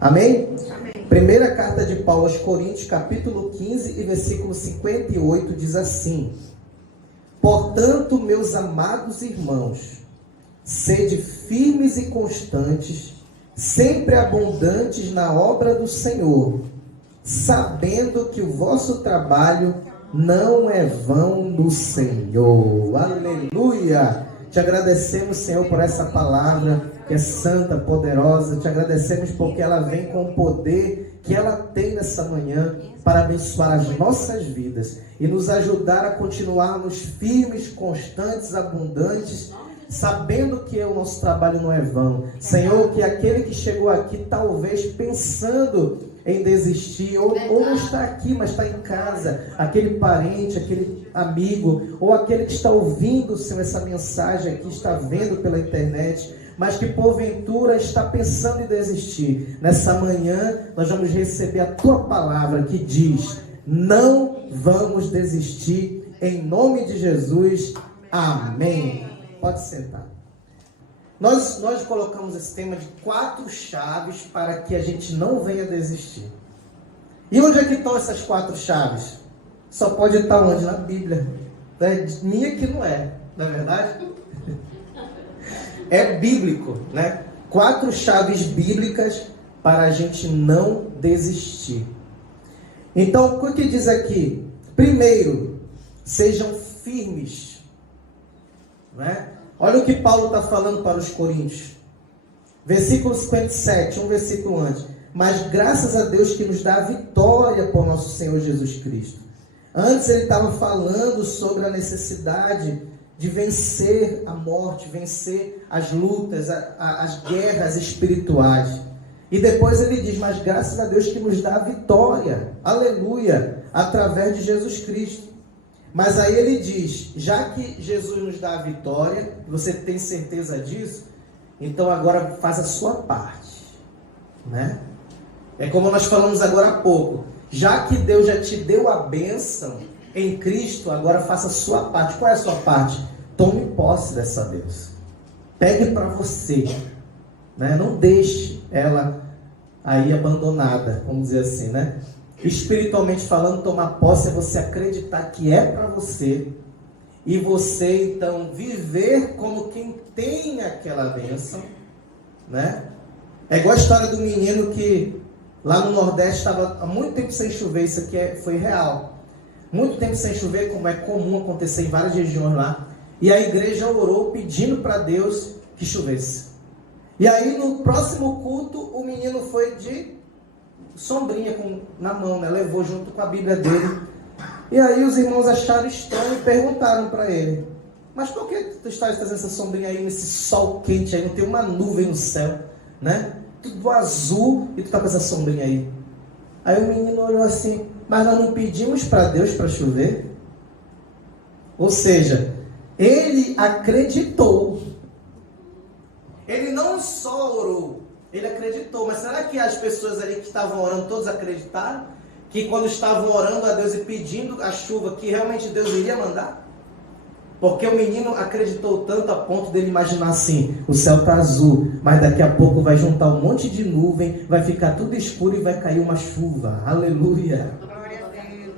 Amém? Amém. Primeira carta de Paulo aos Coríntios, capítulo 15 e versículo 58, diz assim: Portanto, meus amados irmãos, sede firmes e constantes, sempre abundantes na obra do Senhor, sabendo que o vosso trabalho não é vão no Senhor. Aleluia! Te agradecemos, Senhor, por essa palavra que é santa, poderosa. Te agradecemos porque ela vem com o poder que ela tem nessa manhã para abençoar as nossas vidas e nos ajudar a continuarmos firmes, constantes, abundantes, sabendo que o nosso trabalho não é vão. Senhor, que aquele que chegou aqui talvez pensando em desistir, ou não está aqui, mas está em casa, aquele parente, aquele amigo, ou aquele que está ouvindo, Senhor, essa mensagem aqui, está vendo pela internet, mas que porventura está pensando em desistir. Nessa manhã nós vamos receber a Tua palavra que diz: não vamos desistir, em nome de Jesus, amém. Pode sentar. Nós colocamos esse tema de 4 chaves para que a gente não venha desistir. E onde é que estão essas 4 chaves? Só pode estar onde? Na Bíblia. Minha que não é verdade? É bíblico, né? 4 chaves bíblicas para a gente não desistir. Então, o que diz aqui? Primeiro, sejam firmes, né? Olha o que Paulo está falando para os coríntios. Versículo 57, um versículo antes. Mas graças a Deus que nos dá a vitória por nosso Senhor Jesus Cristo. Antes ele estava falando sobre a necessidade de vencer a morte, vencer as lutas, as guerras espirituais. E depois ele diz, mas graças a Deus que nos dá a vitória, aleluia, através de Jesus Cristo. Mas aí ele diz, já que Jesus nos dá a vitória, você tem certeza disso? Então agora faz a sua parte, né? É como nós falamos agora há pouco, já que Deus já te deu a bênção em Cristo, agora faça a sua parte. Qual é a sua parte? Tome posse dessa bênção. Pegue para você, né? Não deixe ela aí abandonada, vamos dizer assim, né? Espiritualmente falando, tomar posse é você acreditar que é para você e você então viver como quem tem aquela bênção, né? É igual a história do menino que lá no Nordeste estava há muito tempo sem chover. Isso aqui foi real. Muito tempo sem chover, como é comum acontecer em várias regiões lá. E a igreja orou pedindo para Deus que chovesse. E aí no próximo culto o menino foi de sombrinha na mão, né? Levou junto com a Bíblia dele. E aí os irmãos acharam estranho e perguntaram para ele, mas por que tu estás trazendo essa sombrinha aí nesse sol quente aí, não tem uma nuvem no céu, né? Tudo azul e tu está com essa sombrinha aí. Aí o menino olhou assim, mas nós não pedimos para Deus para chover? Ou seja, ele acreditou. Ele não só orou, ele acreditou. Mas será que as pessoas ali que estavam orando, todos acreditaram? Que quando estavam orando a Deus e pedindo a chuva, que realmente Deus iria mandar? Porque o menino acreditou tanto a ponto dele imaginar assim, o céu está azul, mas daqui a pouco vai juntar um monte de nuvem, vai ficar tudo escuro e vai cair uma chuva. Aleluia! Glória a Deus.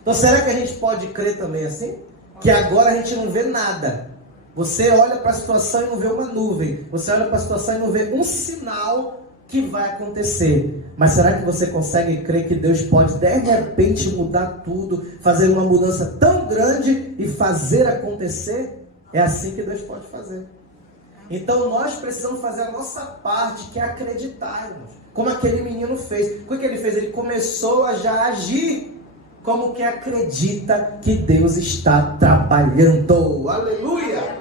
Então será que a gente pode crer também assim? Que agora a gente não vê nada. Você olha para a situação e não vê uma nuvem. Você olha para a situação e não vê um sinal que vai acontecer. Mas será que você consegue crer que Deus pode de repente mudar tudo, fazer uma mudança tão grande e fazer acontecer? É assim que Deus pode fazer. Então nós precisamos fazer a nossa parte, que é acreditarmos. Como aquele menino fez. O que ele fez? Ele começou a já agir como que acredita que Deus está trabalhando. Aleluia!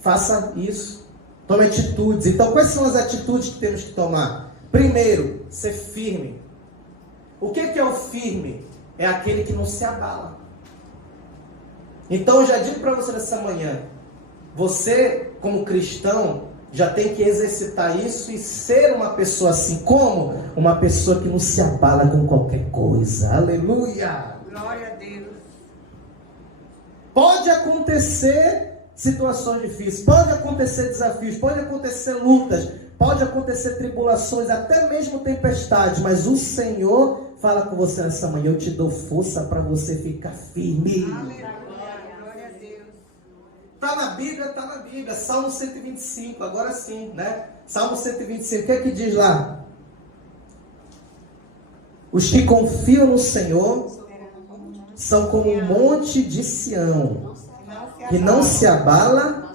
Faça isso. Tome atitudes. Então, quais são as atitudes que temos que tomar? Primeiro, ser firme. O que é o firme? É aquele que não se abala. Então, eu já digo para você nessa manhã, você, como cristão, já tem que exercitar isso e ser uma pessoa assim. Como? Uma pessoa que não se abala com qualquer coisa. Aleluia! Glória a Deus. Pode acontecer situações difíceis, pode acontecer desafios, pode acontecer lutas, pode acontecer tribulações, até mesmo tempestades, mas o Senhor fala com você nessa manhã: eu te dou força para você ficar firme. Glória a Deus. Está na Bíblia, Salmo 125, agora sim, né? Salmo 125, o que é que diz lá? Os que confiam no Senhor são como um monte de Sião, que não se abala,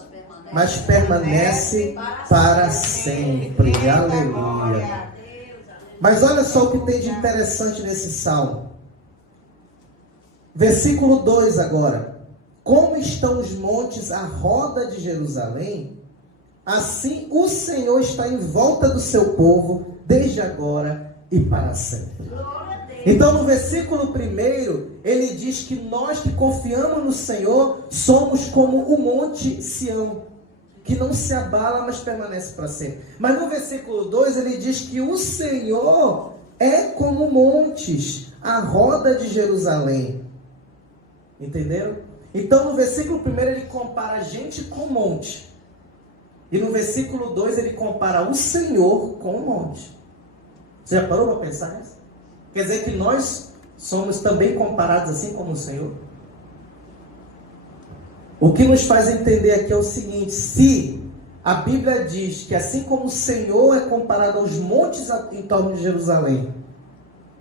mas permanece para sempre. Aleluia. Mas olha só o que tem de interessante nesse salmo. Versículo 2 agora. Como estão os montes à roda de Jerusalém, assim o Senhor está em volta do seu povo, desde agora e para sempre. Então no versículo 1, ele diz que nós que confiamos no Senhor, somos como o monte Sião, que não se abala, mas permanece para sempre. Mas no versículo 2, ele diz que o Senhor é como montes, a roda de Jerusalém. Entenderam? Então no versículo 1, ele compara a gente com o monte. E no versículo 2, ele compara o Senhor com o monte. Você já parou para pensar nisso? Quer dizer que nós somos também comparados assim como o Senhor? O que nos faz entender aqui é o seguinte: se a Bíblia diz que assim como o Senhor é comparado aos montes em torno de Jerusalém,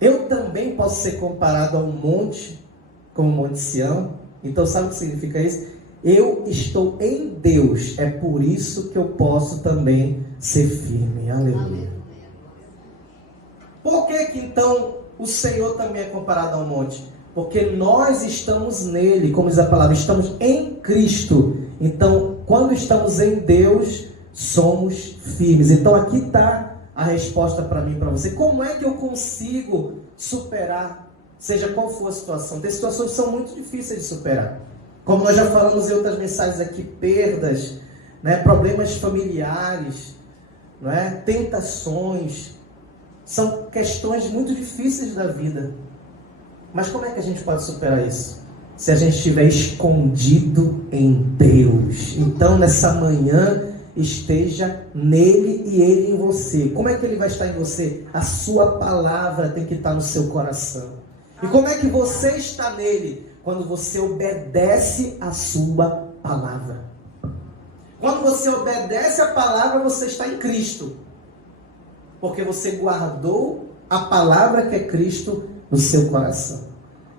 eu também posso ser comparado a um monte, como o Monte Sião. Então sabe o que significa isso? Eu estou em Deus, é por isso que eu posso também ser firme. Aleluia. Por que então o Senhor também é comparado ao monte? Porque nós estamos nele, como diz a palavra, estamos em Cristo. Então, quando estamos em Deus, somos firmes. Então, aqui está a resposta para mim e para você. Como é que eu consigo superar, seja qual for a situação? Tem situações que são muito difíceis de superar. Como nós já falamos em outras mensagens aqui, perdas, né, problemas familiares, não é? Tentações. São questões muito difíceis da vida. Mas como é que a gente pode superar isso? Se a gente estiver escondido em Deus. Então, nessa manhã, esteja nele e ele em você. Como é que ele vai estar em você? A sua palavra tem que estar no seu coração. E como é que você está nele? Quando você obedece a sua palavra. Quando você obedece a palavra, você está em Cristo. Porque você guardou a palavra que é Cristo no seu coração.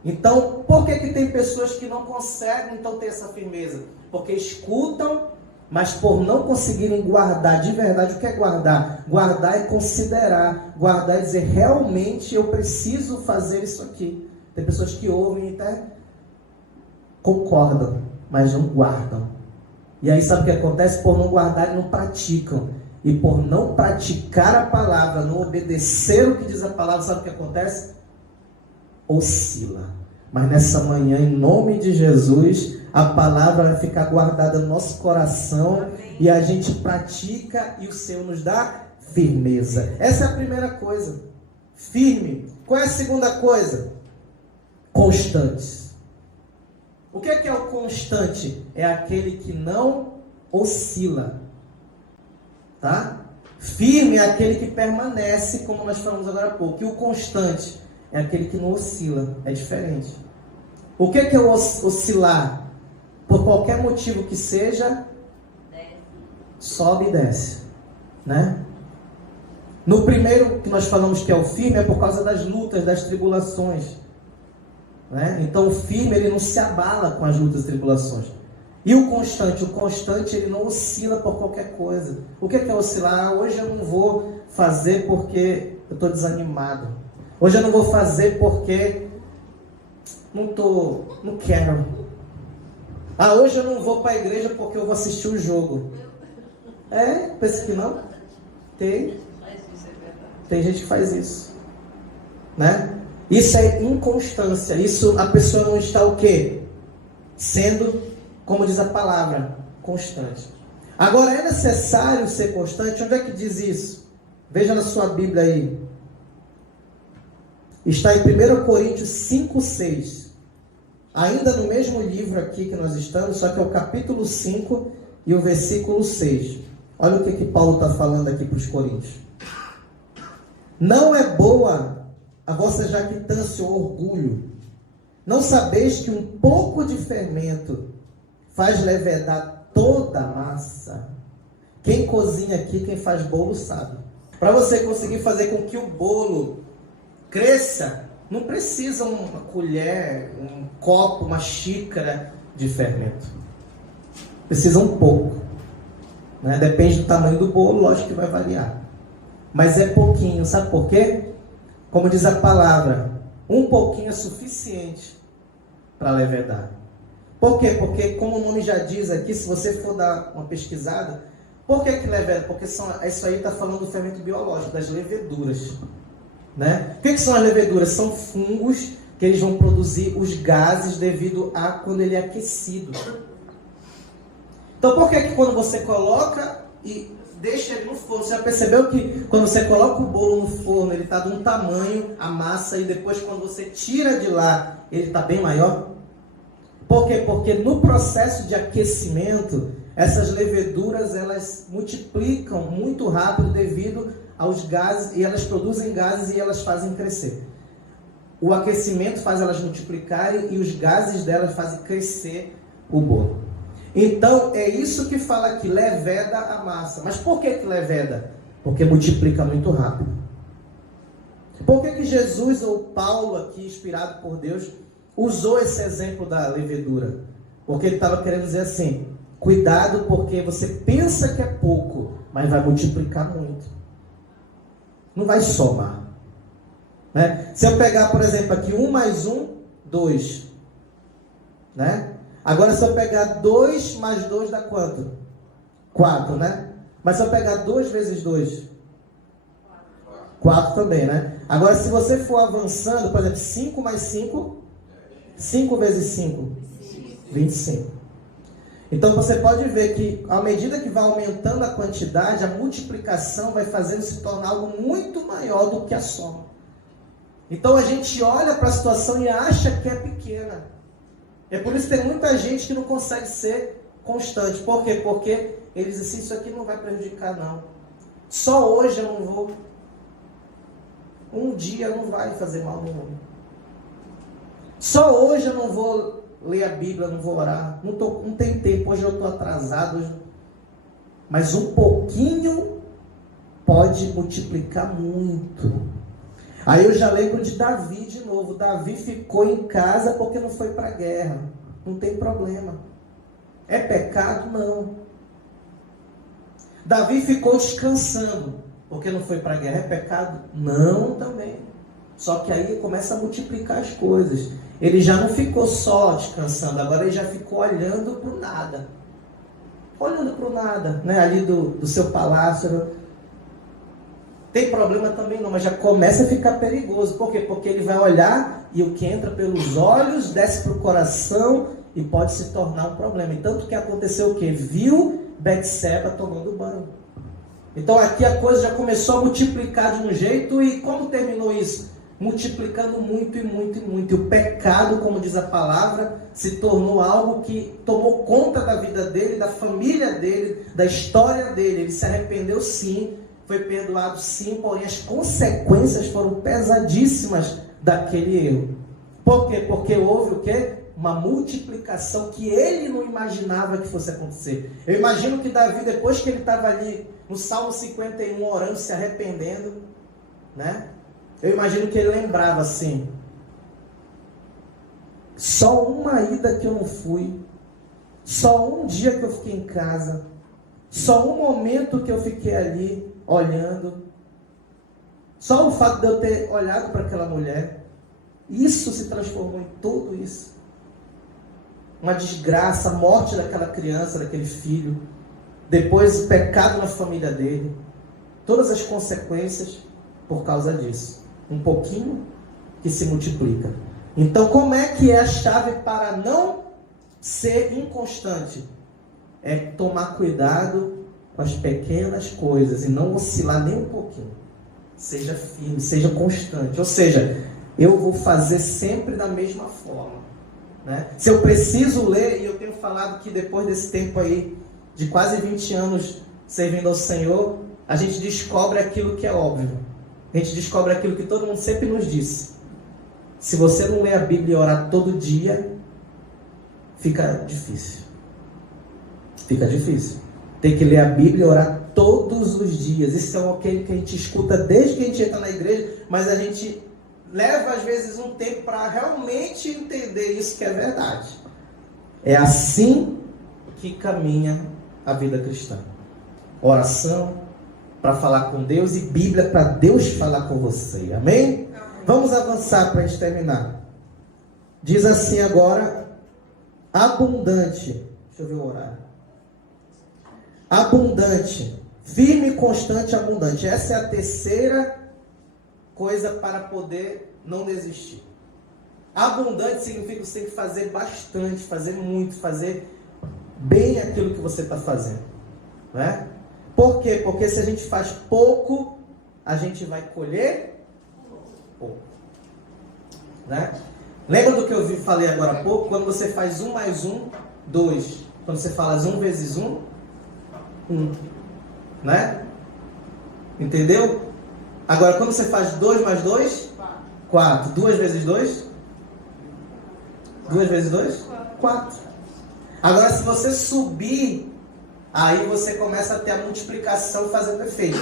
Então, por que tem pessoas que não conseguem então ter essa firmeza? Porque escutam, mas por não conseguirem guardar de verdade. O que é guardar? Guardar é considerar. Guardar é dizer, realmente eu preciso fazer isso aqui. Tem pessoas que ouvem e até concordam, mas não guardam. E aí sabe o que acontece? Por não guardar, não praticam. E por não praticar a palavra, não obedecer o que diz a palavra, sabe o que acontece? Oscila. Mas nessa manhã, em nome de Jesus, a palavra vai ficar guardada no nosso coração. Amém. E a gente pratica e o Senhor nos dá firmeza. Essa é a primeira coisa. Firme. Qual é a segunda coisa? Constantes. O que é o constante? É aquele que não oscila. Tá? Firme é aquele que permanece, como nós falamos agora há pouco. E o constante é aquele que não oscila. É diferente. O que é oscilar? Por qualquer motivo que seja, sobe e desce. Né? No primeiro que nós falamos que é o firme, é por causa das lutas, das tribulações. Né? Então o firme, ele não se abala com as lutas e tribulações. E o constante ele não oscila por qualquer coisa. O que é oscilar? Hoje eu não vou fazer porque eu estou desanimado. Hoje eu não vou fazer porque não quero. Hoje eu não vou para a igreja porque eu vou assistir o jogo. Pensa que não? Tem gente que faz isso. Né? Isso é inconstância. Isso a pessoa não está o quê? Sendo, como diz a palavra, constante. Agora, é necessário ser constante? Onde é que diz isso? Veja na sua Bíblia aí. Está em 1 Coríntios 5:6. ainda no mesmo livro aqui que nós estamos, só que é o capítulo 5 e o versículo 6. Olha o que Paulo está falando aqui para os coríntios. Não é boa a vossa jactância ou orgulho. Não sabeis que um pouco de fermento faz levedar toda a massa? Quem cozinha aqui, quem faz bolo sabe. Para você conseguir fazer com que o bolo cresça, não precisa uma colher, um copo, uma xícara de fermento. Precisa um pouco. Né? Depende do tamanho do bolo, lógico que vai variar. Mas é pouquinho, sabe por quê? Como diz a palavra, um pouquinho é suficiente para levedar. Por quê? Porque, como o nome já diz aqui, se você for dar uma pesquisada, por que leveda? Porque isso aí está falando do fermento biológico, das leveduras. Né? O que são as leveduras? São fungos que eles vão produzir os gases devido a quando ele é aquecido. Então, por que quando você coloca e deixa ele no forno, você já percebeu que quando você coloca o bolo no forno, ele está de um tamanho, a massa, e depois quando você tira de lá, ele está bem maior? Por quê? Porque no processo de aquecimento, essas leveduras, elas multiplicam muito rápido devido aos gases, e elas produzem gases e elas fazem crescer. O aquecimento faz elas multiplicarem e os gases delas fazem crescer o bolo. Então, é isso que fala aqui, leveda a massa. Mas por que leveda? Porque multiplica muito rápido. Por que Jesus ou Paulo aqui, inspirado por Deus, usou esse exemplo da levedura? Porque ele estava querendo dizer assim, cuidado porque você pensa que é pouco, mas vai multiplicar muito. Não vai somar. Né? Se eu pegar, por exemplo, aqui 1 mais 1, 2. Né? Agora, se eu pegar 2 mais 2 dá quanto? 4, né? Mas se eu pegar 2 vezes 2? 4 também, né? Agora, se você for avançando, por exemplo, 5 mais 5, 5 vezes 5? 25. Então, você pode ver que, à medida que vai aumentando a quantidade, a multiplicação vai fazendo se tornar algo muito maior do que a soma. Então, a gente olha para a situação e acha que é pequena. É por isso que tem muita gente que não consegue ser constante. Por quê? Porque eles dizem assim, isso aqui não vai prejudicar não. Só hoje eu não vou. Um dia não vai fazer mal no mundo. Só hoje eu não vou ler a Bíblia, não vou orar. Não tenho tempo, hoje eu estou atrasado. Mas um pouquinho pode multiplicar muito. Aí eu já lembro de Davi de novo. Davi ficou em casa porque não foi para a guerra. Não tem problema. É pecado? Não. Davi ficou descansando porque não foi para a guerra. É pecado? Não também. Só que aí começa a multiplicar as coisas. Ele já não ficou só descansando, agora ele já ficou olhando para o nada. Olhando para o nada, né? Ali do seu palácio. Tem problema também não, mas já começa a ficar perigoso. Por quê? Porque ele vai olhar e o que entra pelos olhos desce para o coração e pode se tornar um problema. E tanto que aconteceu o quê? Viu Betseba tomando banho. Então aqui a coisa já começou a multiplicar de um jeito e como terminou isso? Multiplicando muito e muito e muito. E o pecado, como diz a palavra, se tornou algo que tomou conta da vida dele, da família dele, da história dele. Ele se arrependeu sim, foi perdoado sim, porém as consequências foram pesadíssimas daquele erro. Por quê? Porque houve o quê? Uma multiplicação que ele não imaginava que fosse acontecer. Eu imagino que Davi, depois que ele estava ali no Salmo 51, orando, se arrependendo, né? Eu imagino que ele lembrava assim, só uma ida que eu não fui, só um dia que eu fiquei em casa, só um momento que eu fiquei ali olhando, só o fato de eu ter olhado para aquela mulher, isso se transformou em tudo isso. Uma desgraça, a morte daquela criança, daquele filho, depois o pecado na família dele, todas as consequências por causa disso. Um pouquinho que se multiplica. Então, como é que é a chave para não ser inconstante? É tomar cuidado com as pequenas coisas e não oscilar nem um pouquinho. Seja firme, seja constante. Ou seja, eu vou fazer sempre da mesma forma. né? Se eu preciso ler, e eu tenho falado que depois desse tempo aí, de quase 20 anos servindo ao Senhor, a gente descobre aquilo que é óbvio. A gente descobre aquilo que todo mundo sempre nos disse. Se você não lê a Bíblia e orar todo dia, fica difícil. Fica difícil. Tem que ler a Bíblia e orar todos os dias. Isso é aquele que a gente escuta desde que a gente entra na igreja, mas a gente leva às vezes um tempo para realmente entender isso que é verdade. É assim que caminha a vida cristã. Oração para falar com Deus e Bíblia para Deus falar com você. Amém? Vamos avançar para a gente terminar. Diz assim agora, abundante. Deixa eu ver o horário. Abundante. Firme, constante, abundante. Essa é a terceira coisa para poder não desistir. Abundante significa que você tem que fazer bastante, fazer muito, fazer bem aquilo que você está fazendo. Né? Por quê? Porque se a gente faz pouco, a gente vai colher pouco. Né? Lembra do que eu falei agora há pouco? Quando você faz 1 mais 1, 2. Quando você fala 1 vezes 1, 1. Né? Entendeu? Agora, quando você faz 2 mais 2, 4. 2 vezes 2? 2 vezes 2? 4. Agora, se você subir, aí você começa a ter a multiplicação fazendo efeito.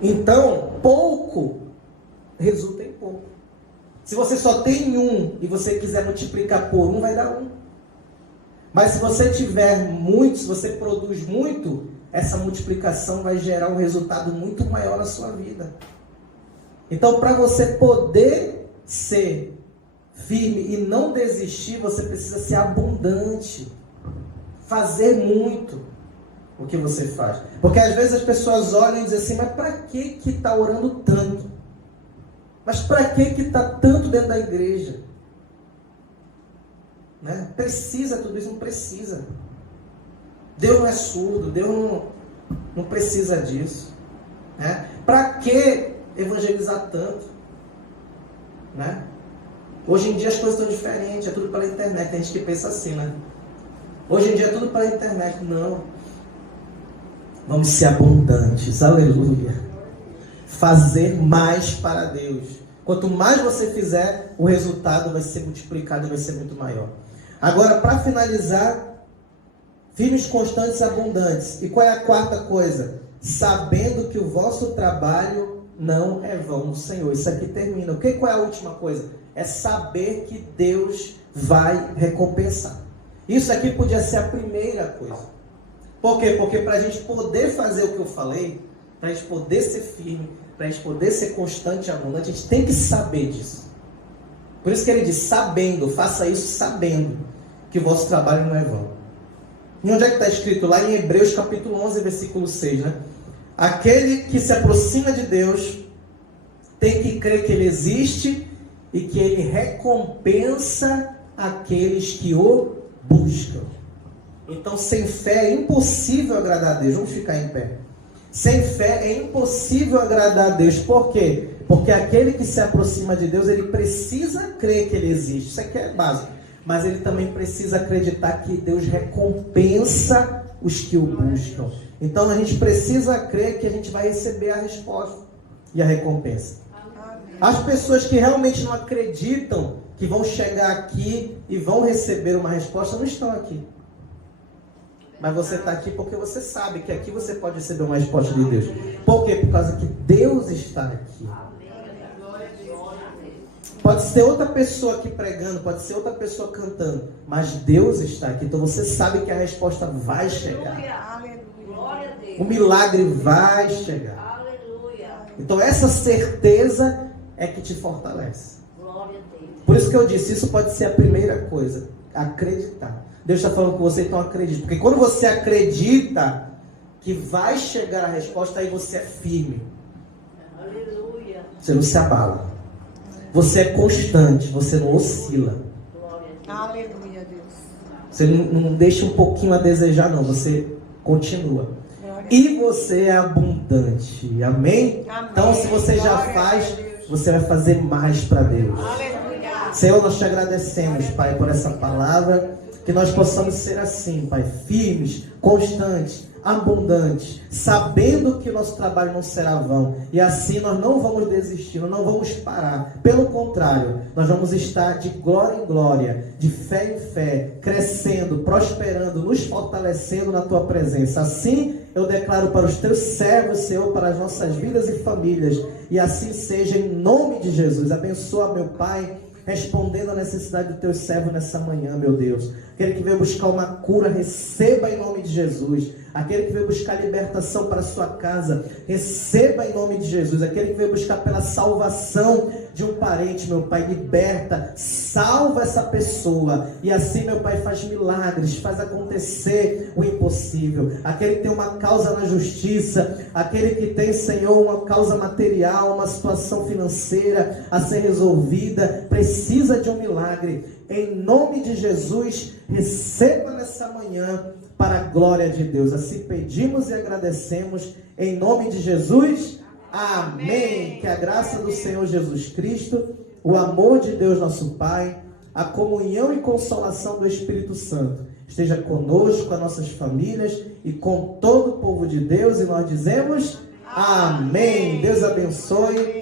Então, pouco resulta em pouco. Se você só tem 1 e você quiser multiplicar por 1, vai dar 1. Mas se você tiver muito, se você produz muito, essa multiplicação vai gerar um resultado muito maior na sua vida. Então, para você poder ser firme e não desistir, você precisa ser abundante. Fazer muito o que você faz. Porque às vezes as pessoas olham e dizem assim, mas para que está orando tanto? Mas para que está tanto dentro da igreja? Né? Precisa tudo isso? Não precisa. Deus não é surdo, Deus não precisa disso. Né? Para que evangelizar tanto? Né? Hoje em dia as coisas estão diferentes, é tudo pela internet. Tem gente que pensa assim, né? Hoje em dia é tudo pela internet. Não. Vamos ser abundantes, aleluia. Fazer mais para Deus. Quanto mais você fizer, o resultado vai ser multiplicado e vai ser muito maior. Agora, para finalizar, firmes, constantes e abundantes. E qual é a quarta coisa? Sabendo que o vosso trabalho não é vão no Senhor. Isso aqui termina. Qual é a última coisa? É saber que Deus vai recompensar. Isso aqui podia ser a primeira coisa. Por quê? Porque para a gente poder fazer o que eu falei, para a gente poder ser firme, para a gente poder ser constante e abundante, a gente tem que saber disso. Por isso que ele diz, sabendo, faça isso sabendo que o vosso trabalho não é vão. E onde é que está escrito? Lá em Hebreus capítulo 11, versículo 6, né? Aquele que se aproxima de Deus tem que crer que Ele existe e que Ele recompensa aqueles que o buscam. Então, sem fé é impossível agradar a Deus. Vamos ficar em pé. Sem fé é impossível agradar a Deus. Por quê? Porque aquele que se aproxima de Deus, ele precisa crer que Ele existe. Isso aqui é básico. Mas ele também precisa acreditar que Deus recompensa os que o buscam. Então, a gente precisa crer que a gente vai receber a resposta e a recompensa. As pessoas que realmente não acreditam que vão chegar aqui e vão receber uma resposta, não estão aqui. Mas você está aqui porque você sabe que aqui você pode receber uma resposta de Deus. Por quê? Por causa que Deus está aqui. Pode ser outra pessoa aqui pregando, pode ser outra pessoa cantando, mas Deus está aqui. Então você sabe que a resposta vai chegar. O milagre vai chegar. Então essa certeza é que te fortalece. Por isso que eu disse, isso pode ser a primeira coisa, acreditar. Deus está falando com você, então acredite. Porque quando você acredita que vai chegar a resposta, aí você é firme. Você não se abala. Você é constante, você não oscila. Aleluia, Deus. Você não deixa um pouquinho a desejar, não. Você continua. E você é abundante. Amém? Amém. Então, se você já faz, você vai fazer mais para Deus. Aleluia. Senhor, nós te agradecemos, Pai, por essa palavra, que nós possamos ser assim, Pai, firmes, constantes, abundantes, sabendo que o nosso trabalho não será vão, e assim nós não vamos desistir, nós não vamos parar, pelo contrário, nós vamos estar de glória em glória, de fé em fé, crescendo, prosperando, nos fortalecendo na tua presença. Assim eu declaro para os teus servos, Senhor, para as nossas vidas e famílias, e assim seja em nome de Jesus. Abençoa, meu Pai, respondendo à necessidade do teu servo nessa manhã, meu Deus. Aquele que veio buscar uma cura, receba em nome de Jesus. Aquele que veio buscar libertação para a sua casa, receba em nome de Jesus. Aquele que veio buscar pela salvação de um parente, meu Pai, liberta, salva essa pessoa. E assim, meu Pai, faz milagres, faz acontecer o impossível. Aquele que tem uma causa na justiça, aquele que tem, Senhor, uma causa material, uma situação financeira a ser resolvida, precisa de um milagre. Em nome de Jesus, receba nessa manhã para a glória de Deus. Assim pedimos e agradecemos em nome de Jesus. Amém. Que a graça do Senhor Jesus Cristo, o amor de Deus nosso Pai, a comunhão e consolação do Espírito Santo esteja conosco, com as nossas famílias e com todo o povo de Deus. E nós dizemos amém. Deus abençoe.